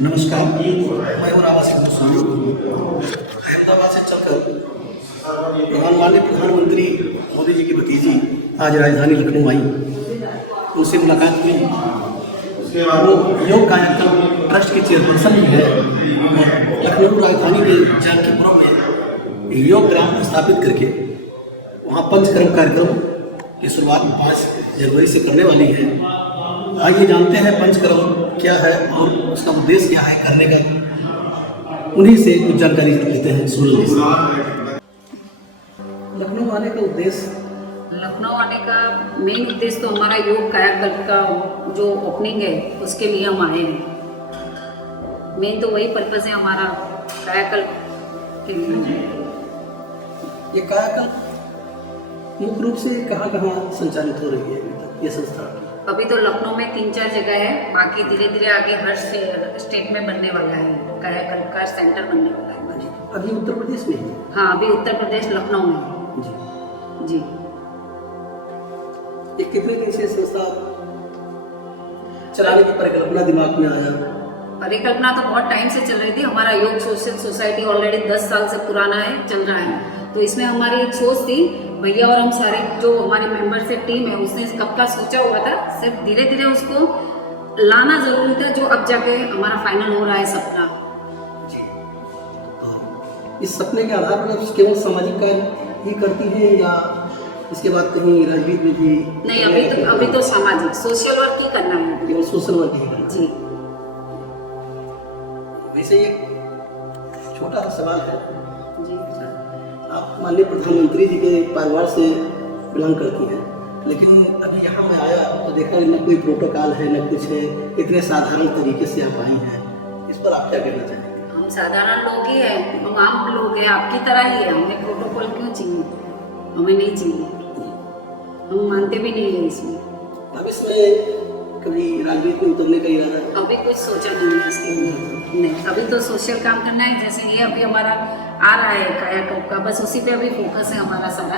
नमस्कार, मैं हूँ रामा सिंह गोस्वामी। अहमदाबाद से चलकर माननीय प्रधानमंत्री मोदी जी की भतीजी आज राजधानी लखनऊ आई, उनसे मुलाकात हुई। वो योग कायाकल्प ट्रस्ट के चेयरपर्सन भी है। लखनऊ राजधानी के जानकीपुरम में योग ग्राम स्थापित करके वहाँ पंचकर्म कार्यक्रम की शुरुआत 5 जनवरी से करने वाली है। आइए जानते हैं पंचकर्म क्या है और उसका उद्देश्य क्या है करने का। उन्हीं से कुछ जानकारी लेते हैं। सुन लीजिए। लखनऊ आने का उद्देश्य, लखनऊ आने का मेन उद्देश्य तो हमारा योग कायाकल्प का जो ओपनिंग है उसके लिए हम आए हैं। मेन तो वही पर्पज़ है हमारा कायाकल्प के लिए। ये कायाकल्प मुख्य रूप से कहाँ संचालित हो रही है ये संस्था? अभी तो लखनऊ में 3-4 जगह है, बाकी धीरे धीरे आगे हर स्टेट में बनने वाला है। कायाकल्प का सेंटर बनने वाला है। अभी उत्तर प्रदेश में है? हाँ, अभी उत्तर प्रदेश लखनऊ में है जी। ये कितने दिन से संस्था चलाने की परिकल्पना दिमाग में आया? परिकल्पना तो बहुत टाइम से चल रही थी। हमारा योग सोशल सोसाइटी ऑलरेडी 10 साल से पुराना है, चल रहा है। तो इसमें हमारी एक सोच थी, भैया और हम सारे जो हमारे मेंबर से टीम है उसने कब का सोचा हुआ था, सिर्फ धीरे धीरे उसको लाना जरूरी था, जो अब जाके हमारा फाइनल हो रहा है सपना। इस सपने के आधार पर केवल सामाजिक कार्य ही करती है या इसके बाद कहीं राजनीति में भी? नहीं, अभी तो सामाजिक सोशल वर्क ही करना है। केवल सोशल वर्क ही करना जी। वैसे ये छोटा सा सवाल है जी। आप माननीय प्रधानमंत्री जी के परिवार से बिलोंग करती हैं, लेकिन अभी यहाँ मैं आया तो देखा न कोई प्रोटोकॉल है न कुछ है, इतने साधारण तरीके से आप आई हैं, इस पर आप क्या कहना चाहेंगे? हम साधारण लोग ही हैं, हम आम लोग हैं, आपकी तरह ही है। हमें प्रोटोकॉल क्यों चाहिए? हमें नहीं चाहिए, हम मानते भी नहीं है इसमें। अब इसमें कभी राजनीति में उतरने का इरादा है? अभी कुछ सोचा नहीं है इसके लिए। नहीं, अभी तो सोशल काम करना है। जैसे ये अभी हमारा आ रहा है कायाकल्प का, बस उसी पे अभी फोकस है हमारा सारा,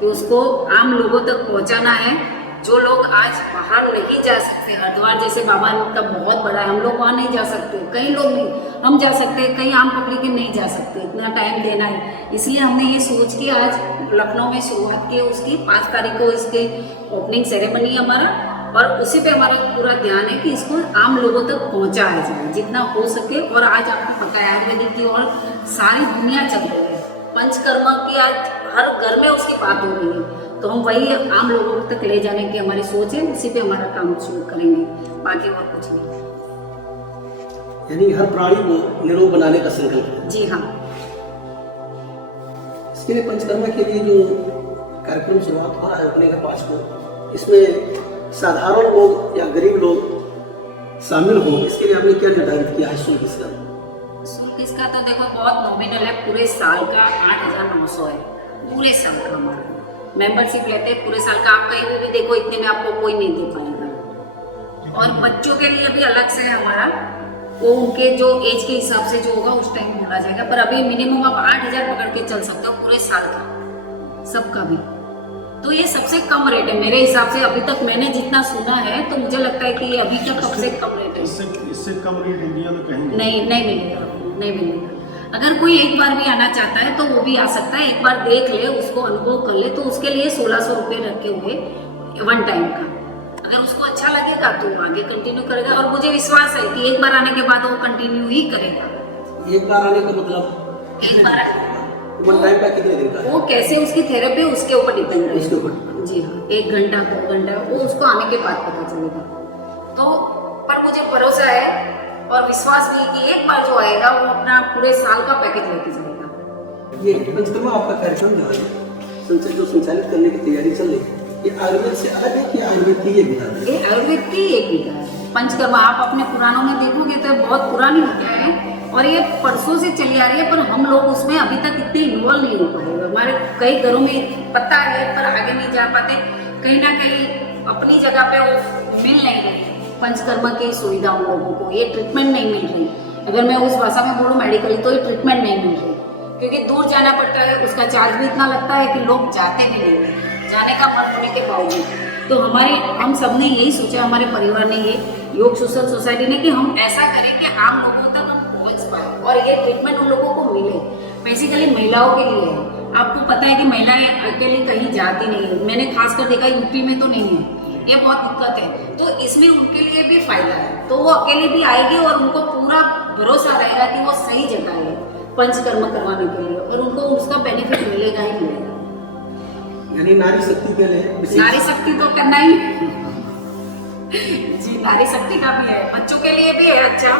कि उसको आम लोगों तक पहुंचाना है। जो लोग आज बाहर नहीं जा सकते, हरिद्वार जैसे बाबा का बहुत बड़ा है, हम लोग वहाँ नहीं जा सकते, कई लोग नहीं, हम जा सकते, कई आम पब्लिक नहीं जा सकते, इतना टाइम देना है। इसलिए हमने ये सोच के आज लखनऊ में शुरुआत की। उसकी 5 तारीख को इसके ओपनिंग सेरेमनी हमारा, और उसी पे हमारा पूरा ध्यान है कि इसको आम लोगों तक पहुंचाया जाए जितना हो सके। और आज आपको पता है आयुर्वेदिक की और सारी दुनिया चल रही है, पंचकर्मा की आज हर घर में उसकी बात हो रही है। तो हम वही आम लोगों तक ले जाने की हमारी सोच है, उसी पे हमारा काम शुरू करेंगे, बाकी और कुछ नहीं। यानी हर प्राणी को निरोग बनाने का संकल्प है? जी हाँ। इसके लिए पंचकर्मा के लिए जो कार्यक्रम शुरुआत हो रहा है अपने के 5 को, इसमें साधारण लोग या गरीब लोग शामिल हो, इसके लिए आपने क्या निर्धारित किया है शुल्क इसका? शुल्क इसका तो देखो बहुत नॉमिनल है, पूरे साल का 8,900 है, पूरे साल का हमारा मेंबरशिप लेते हैं पूरे साल का। आप कहीं भी देखो इतने में आपको कोई नहीं दे पाएगा। और बच्चों के लिए भी अलग से है हमारा, वो उनके जो एज के हिसाब से जो होगा उस टाइम बोला जाएगा। पर अभी मिनिमम आप 8,000 पकड़ के चल सकते हो पूरे साल का, सबका भी। तो ये सबसे कम रेट है मेरे हिसाब से, अभी तक मैंने जितना सुना है तो मुझे लगता है कि ये अभी तक सबसे कम रेट है। इससे कम रेट इंडिया में कहीं नहीं मिलेगा, नहीं मिलेगा। अगर कोई एक बार भी आना चाहता है तो वो भी आ सकता है, एक बार देख ले, उसको अनुभव कर ले, तो उसके लिए 1600 रुपये रखे हुए 1 टाइम का। अगर उसको अच्छा लगेगा तो आगे कंटिन्यू करेगा, और मुझे विश्वास है कि एक बार आने के बाद वो कंटिन्यू ही करेगा। एक बार आने का मतलब? एक बार 1 टाइम का कितने दिन का? वो कैसे उसकी थेरेपी उसके ऊपर डिपेंड है। उसके ऊपर? जी हाँ, 1 घंटा 2 घंटा वो उसको आने के बाद पता चलेगा। तो पर मुझे भरोसा है और विश्वास भी कि एक बार जो आएगा वो अपना पूरे साल का पैकेज लेके जाएगा। ये पंचकर्मा आपका कार्यक्रम जो है जो संचालित करने की तैयारी चल रही है, ये आयुर्वेद से अलग है कि आयुर्वेद की एक विधा है? ये आयुर्वेद की एक विधा है। पंचकर्मा आप अपने पुराणों में देखोगे तो बहुत पुरानी विधा है और ये परसों से चली आ रही है, पर हम लोग उसमें अभी तक इतने इन्वॉल्व नहीं हो पाए। हमारे कई घरों में पता है पर आगे नहीं जा पाते, कहीं ना कहीं अपनी जगह पे वो मिल नहीं रही पंचकर्मा की सुविधा उन लोगों को, ये ट्रीटमेंट नहीं मिल रही। अगर मैं उस भाषा में बोलूँ मेडिकली तो ये ट्रीटमेंट नहीं मिल रही, क्योंकि दूर जाना पड़ता है, उसका चार्ज भी इतना लगता है कि लोग जाते भी नहीं, जाने का मन होने के बावजूद। तो हम सब ने यही सोचा, हमारे परिवार ने, ये योग सोशल सोसाइटी ने, कि हम ऐसा करें कि आम लोगों और ये ट्रीटमेंट उन लोगों को मिले। बेसिकली महिलाओं के लिए है। आपको पता है कि महिलाएं अकेली कहीं जाती नहीं है, मैंने खासकर देखा यूपी में तो नहीं है, ये बहुत दिक्कत है। तो इसमें उनके लिए भी फायदा है, तो वो अकेले भी आएगी और उनको पूरा भरोसा रहेगा कि वो सही जगह है पंचकर्म करवाने के लिए, और उनको उसका बेनिफिट मिलेगा ही मिलेगा। यानी नारी शक्ति के लिए नारी शक्ति तो करना ही जी, नारी शक्ति का भी है, बच्चों के लिए भी है। अच्छा,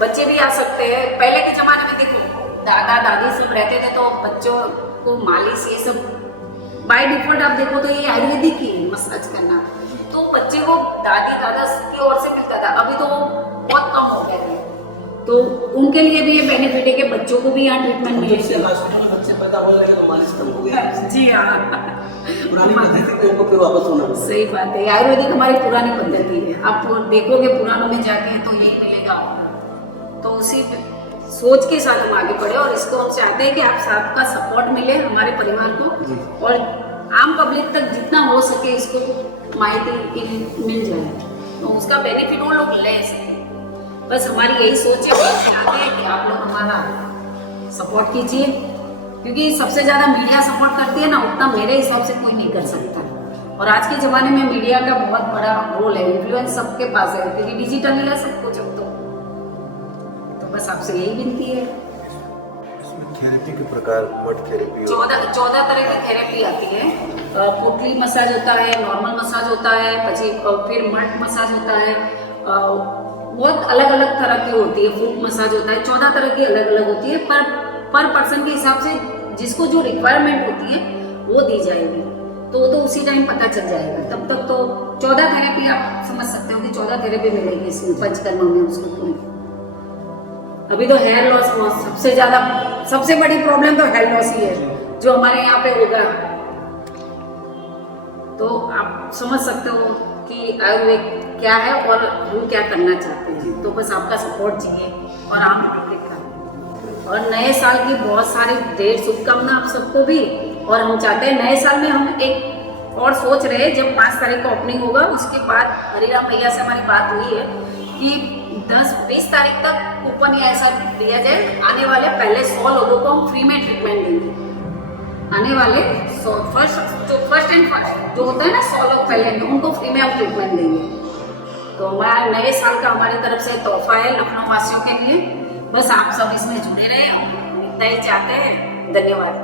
बच्चे भी आ सकते हैं। पहले के जमाने में देखो दादा दादी सब रहते थे, तो बच्चों को मालिश ये सब बाय डिफॉल्ट आप देखो तो ये आयुर्वेदिक ही मसाज करना, तो बच्चे को दादी दादा की ओर से मिलता था। अभी तो बहुत कम हो गया है, तो उनके लिए भी ये बेनिफिट है कि बच्चों को भी यहाँ ट्रीटमेंट मिलेगी। बच्चे पैदा होने लगे तो मालिश कम हो गया। जी हाँ, पुरानी पद्धति को उनको फिर वापस होना। सही बात है। आयुर्वेदिक हमारी पुरानी पद्धति है, आप देखोगे पुरानों में जाके तो यही मिलेगा। तो उसी सोच के साथ हम आगे बढ़े, और इसको हम चाहते हैं कि आप सबका सपोर्ट मिले हमारे परिवार को, और आम पब्लिक तक जितना हो सके इसको माहिती मिल जाए, तो उसका बेनिफिट वो लोग ले सके। बस हमारी यही सोच है, हम चाहते हैं कि आप लोग हमारा सपोर्ट कीजिए, क्योंकि सबसे ज़्यादा मीडिया सपोर्ट करती है ना, उतना मेरे हिसाब से कोई नहीं कर सकता। और आज के ज़माने में मीडिया का बहुत बड़ा रोल है, इन्फ्लुएंस सबके पास है, क्योंकि डिजिटल ही है सब कुछ अब तो बस आपसे यही विनती है। थेरेपी के प्रकार व्हाट थेरेपी 14 तरह की थेरेपी आती है। पोटली मसाज होता है, नॉर्मल मसाज होता है, फिर मड मसाज होता है, बहुत अलग अलग तरह की होती है। फुट मसाज होता है, 14 तरह की अलग अलग होती है। पर पर्सन के हिसाब से जिसको जो रिक्वायरमेंट होती है वो दी जाएगी, तो उसी टाइम पता चल जाएगा। तब तक तो 14 थेरेपी आप समझ सकते हो कि 14 थेरेपी मिलेगी इसमें पंचकर्म में उसको पूरी। अभी तो हेयर लॉस सबसे बड़ी प्रॉब्लम तो हेयर लॉस ही है जो हमारे यहाँ पे होगा। तो आप समझ सकते हो कि आयुर्वेद क्या है और हम क्या करना चाहते हैं। तो बस आपका सपोर्ट चाहिए और आप और नए साल की बहुत सारी ढेर शुभकामना आप सबको भी। और हम चाहते हैं नए साल में हम एक और सोच रहे हैं, जब 5 तारीख को ओपनिंग होगा उसके बाद हरिराम भैया से हमारी बात हुई है कि 10-20 तारीख तक कूपन या ऐसा दिया जाए, आने वाले पहले 100 लोगों को हम फ्री में ट्रीटमेंट देंगे। आने वाले फर्स्ट जो होता है ना 100 लोग पहले उनको फ्री में हम ट्रीटमेंट देंगे। तो हमारा नए साल का हमारी तरफ से तोहफा है लखनऊ वासियों के लिए। बस आप सब इसमें जुड़े रहे, इतना ही चाहते हैं। धन्यवाद।